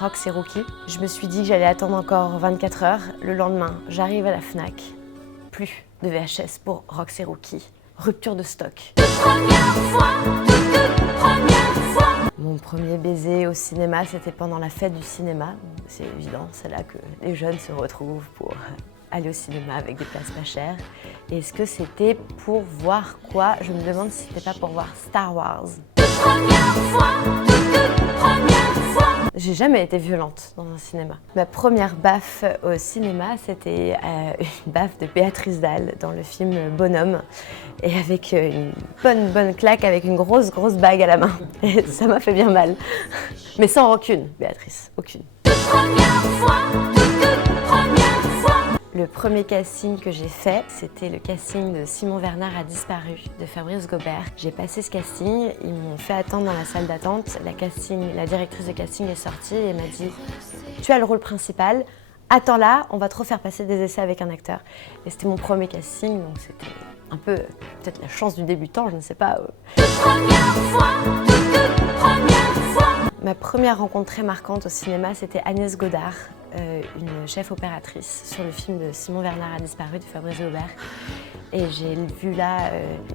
Rox et Rookie. Je me suis dit que j'allais attendre encore 24 heures. Le lendemain, j'arrive à la Fnac. Plus de VHS pour Rox et Rookie. Rupture de stock. Mon premier baiser au cinéma, c'était pendant la fête du cinéma. C'est évident, c'est là que les jeunes se retrouvent pour aller au cinéma avec des places pas chères. Et est-ce que c'était pour voir quoi? Je me demande si c'était pas pour voir Star Wars. J'ai jamais été violente dans un cinéma. Ma première baffe au cinéma, c'était une baffe de Béatrice Dalle dans le film Bonhomme. Et avec une bonne claque, avec une grosse bague à la main. Et ça m'a fait bien mal. Mais sans rancune, Béatrice, aucune. Le premier casting que j'ai fait, c'était le casting de Simon Bernard a disparu de Fabrice Gobert. J'ai passé ce casting, ils m'ont fait attendre dans la salle d'attente. La directrice de casting est sortie et m'a dit « Tu as le rôle principal, attends là, on va te refaire passer des essais avec un acteur ». Et c'était mon premier casting, donc c'était un peu peut-être la chance du débutant, je ne sais pas. Ma première rencontre très marquante au cinéma, c'était Agnès Godard, une chef opératrice sur le film de Simon Bernard a disparu de Fabrice Gobert. Et j'ai vu là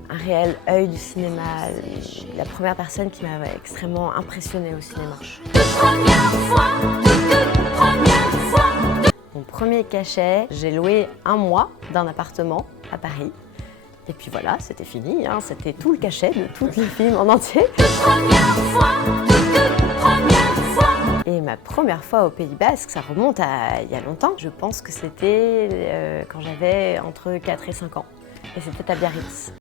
un réel œil du cinéma, la première personne qui m'a extrêmement impressionnée au cinéma. Mon premier cachet, j'ai loué un mois d'un appartement à Paris. Et puis voilà, c'était fini, hein, c'était tout le cachet de tout le film en entier. Et ma première fois au Pays Basque, ça remonte à il y a longtemps. Je pense que c'était quand j'avais entre 4 et 5 ans. Et c'était à Biarritz.